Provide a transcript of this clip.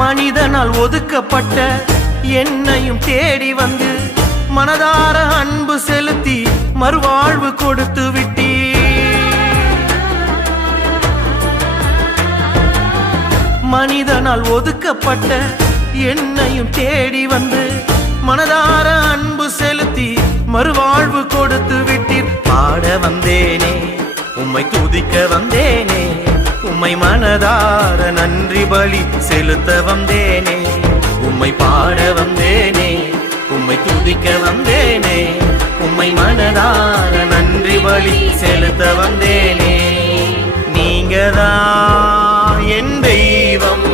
மனிதனால் ஒதுக்கப்பட்ட என்னையும் தேடி வந்து மனதார அன்பு செலுத்தி மறுவாழ்வு கொடுத்து விட்டீ. மனிதனால் ஒதுக்கப்பட்ட என்னையும் தேடி வந்து மனதார அன்பு செலுத்தி மறுவாழ்வு கொடுத்து விட்டீர். பாட வந்தேனே உம்மை துதிக்க வந்தேனே, உம்மை மனதார நன்றி பலி செலுத்த வந்தேனே. உம்மை பாட வந்தேனே, உம்மை துதிக்க வந்தேனே, உம்மை மனதார நன்றி பலி செலுத்த வந்தேனே. நீங்கதான் என் தெய்வம்,